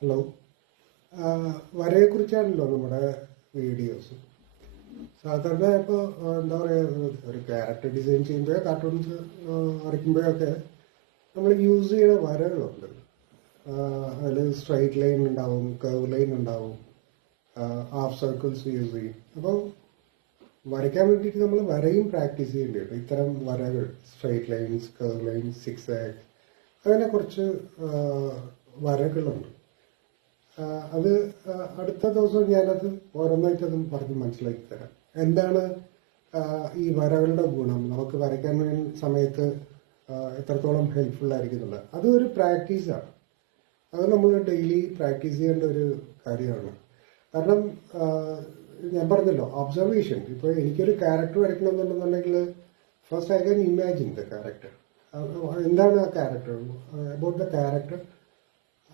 Hello. വരയെക്കുറിച്ചാണല്ലോ നമ്മുടെ videos. സാധാരണ ഇപ്പോൾ എന്താ പറയുക, ഒരു ക്യാരക്ടർ ഡിസൈൻ ചെയ്യുമ്പോഴോ കാർട്ടൂൺസ് വരയ്ക്കുമ്പോഴൊക്കെ നമ്മൾ യൂസ് ചെയ്യുന്ന വരകളുണ്ട്. അതിൽ സ്ട്രൈറ്റ് ലൈൻ ഉണ്ടാവും, കർവ് ലൈൻ ഉണ്ടാവും, ഹാഫ് സർക്കിൾസ് യൂസ് ചെയ്യും. അപ്പോൾ വരയ്ക്കാൻ വേണ്ടിയിട്ട് നമ്മൾ വരയും പ്രാക്ടീസ് ചെയ്യേണ്ടി വരും. ഇത്തരം വരകൾ, straight lines, curve lines, zigzag, അങ്ങനെ കുറച്ച് വരകളുണ്ട്. അത് അടുത്ത ദിവസം ഞാനത് ഓരോന്നായിട്ടതും പറഞ്ഞ് മനസ്സിലാക്കി തരാം. എന്താണ് ഈ വരകളുടെ ഗുണം, നമുക്ക് വരയ്ക്കാൻ വേണ്ട സമയത്ത് എത്രത്തോളം ഹെൽപ്ഫുൾ ആയിരിക്കുന്നുള്ളത്. അത് ഒരു പ്രാക്ടീസാണ്. അത് നമ്മൾ ഡെയിലി പ്രാക്ടീസ് ചെയ്യേണ്ട ഒരു കാര്യമാണ്. കാരണം ഞാൻ പറഞ്ഞല്ലോ, ഒബ്സർവേഷൻ. ഇപ്പോൾ എനിക്കൊരു ക്യാരക്ടർ വരയ്ക്കണമെന്നുണ്ടെന്നുണ്ടെങ്കിൽ first I can imagine the character. എന്താണ് ആ ക്യാരക്ടർ, അബൌട്ട് ദ ക്യാരക്ടർ.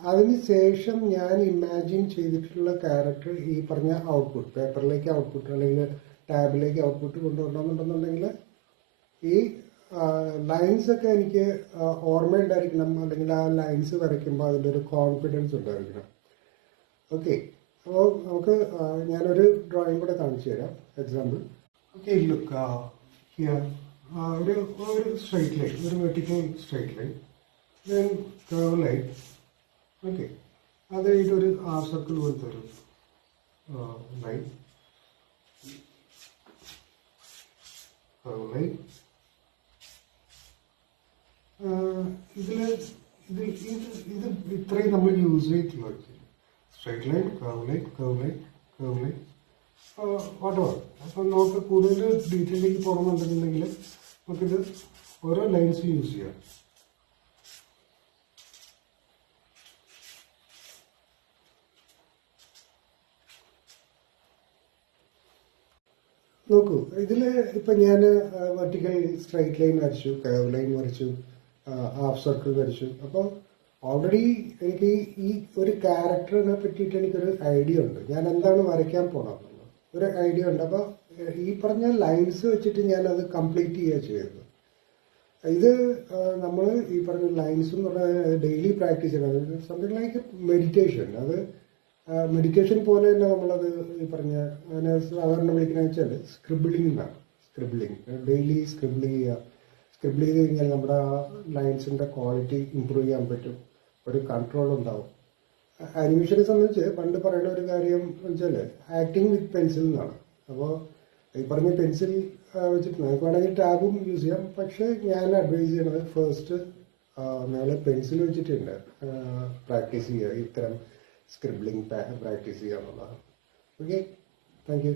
അതിനുശേഷം ഞാൻ ഇമാജിൻ ചെയ്തിട്ടുള്ള ക്യാരക്ടർ ഈ പറഞ്ഞ ഔട്ട്പുട്ട്, പേപ്പറിലേക്ക് ഔട്ട്പുട്ട് അല്ലെങ്കിൽ ടാബിലേക്ക് ഔട്ട്പുട്ട് കൊണ്ടുവരണമെന്നുണ്ടെന്നുണ്ടെങ്കിൽ ഈ ലൈൻസ് ഒക്കെ എനിക്ക് ഓർമ്മയുണ്ടായിരിക്കണം. അല്ലെങ്കിൽ ആ ലൈൻസ് വരയ്ക്കുമ്പോൾ അതിൻ്റെ ഒരു കോൺഫിഡൻസ് ഉണ്ടായിരിക്കണം. ഓക്കെ, അപ്പോൾ നമുക്ക് ഞാനൊരു ഡ്രോയിങ് കൂടെ കാണിച്ചു തരാം. എക്സാമ്പിൾ. Okay, look here. ഒരു സ്ട്രൈറ്റ് ലൈൻ, ഒരു vertical straight line, then curve line. Okay, അത് കഴിഞ്ഞിട്ടൊരു ഹാഫ് സർക്കിൾ പോലത്തെ ഒരു ലൈൻ, കർവ് ലൈൻ. ഇത് ഇത്രയും നമ്മൾ യൂസ് ചെയ്തിട്ടുള്ള straight line, curve line, curve line, curve line, whatever. അപ്പം നമുക്ക് കൂടുതൽ ഡീറ്റെയിലേക്ക് പോകണമെന്നുണ്ടെന്നുണ്ടെങ്കിൽ നമുക്കിത് ഓരോ ലൈൻസ് യൂസ് ചെയ്യാം. നോക്കൂ, ഇതിൽ ഇപ്പം ഞാൻ വെർട്ടിക്കൽ സ്ട്രൈറ്റ് ലൈൻ വരച്ചു, കർവ് ലൈൻ വരച്ചു, ഹാഫ് സർക്കിൾ വരച്ചു. അപ്പോൾ ഓൾറെഡി എനിക്ക് ഈ ഒരു ക്യാരക്ടറിനെ പറ്റിയിട്ട് എനിക്കൊരു ഐഡിയ ഉണ്ട്. ഞാൻ എന്താണ് വരയ്ക്കാൻ പോകണമെന്നുള്ളത് ഒരു ഐഡിയ ഉണ്ട്. അപ്പോൾ ഈ പറഞ്ഞ ലൈൻസ് വെച്ചിട്ട് ഞാനത് കംപ്ലീറ്റ് ചെയ്യുക ചെയ്യുന്നത്. ഇത് നമ്മൾ ഈ പറഞ്ഞ ലൈൻസ് എന്ന് പറഞ്ഞാൽ ഡെയിലി പ്രാക്ടീസ് ചെയ്യണം. Something like meditation. അത് മെഡിറ്റേഷൻ പോലെ തന്നെ നമ്മളത് ഈ പറഞ്ഞ അതിനെ സാധാരണ വിളിക്കുന്നത് വെച്ചാൽ സ്ക്രിബിളിംഗ് എന്നാണ്. സ്ക്രിബിളിംഗ്, ഡെയിലി സ്ക്രിബിൾ ചെയ്യുക. സ്ക്രിബിൾ ചെയ്ത് കഴിഞ്ഞാൽ നമ്മുടെ ആ ലൈൻസിൻ്റെ ക്വാളിറ്റി ഇമ്പ്രൂവ് ചെയ്യാൻ പറ്റും, ഒരു കൺട്രോൾ ഉണ്ടാവും. അനിമേഷനെ സംബന്ധിച്ച് പണ്ട് പറയുന്ന ഒരു കാര്യം വെച്ചാൽ ആക്ടിങ് വിത്ത് പെൻസിൽ എന്നാണ്. അപ്പോൾ ഈ പറഞ്ഞ പെൻസിൽ വെച്ചിട്ട് നമുക്ക് വേണമെങ്കിൽ ടാബും യൂസ് ചെയ്യാം. പക്ഷേ ഞാൻ അഡ്വൈസ് ചെയ്യണത് ഫസ്റ്റ് നിങ്ങൾ പെൻസിൽ വെച്ചിട്ടുണ്ട് പ്രാക്ടീസ് ചെയ്യുക, ഇത്തരം സ്ക്രിബിളിംഗ് പ്രാക്ടീസ് ചെയ്യുക എന്നുള്ളതാണ്. Okay, thank you.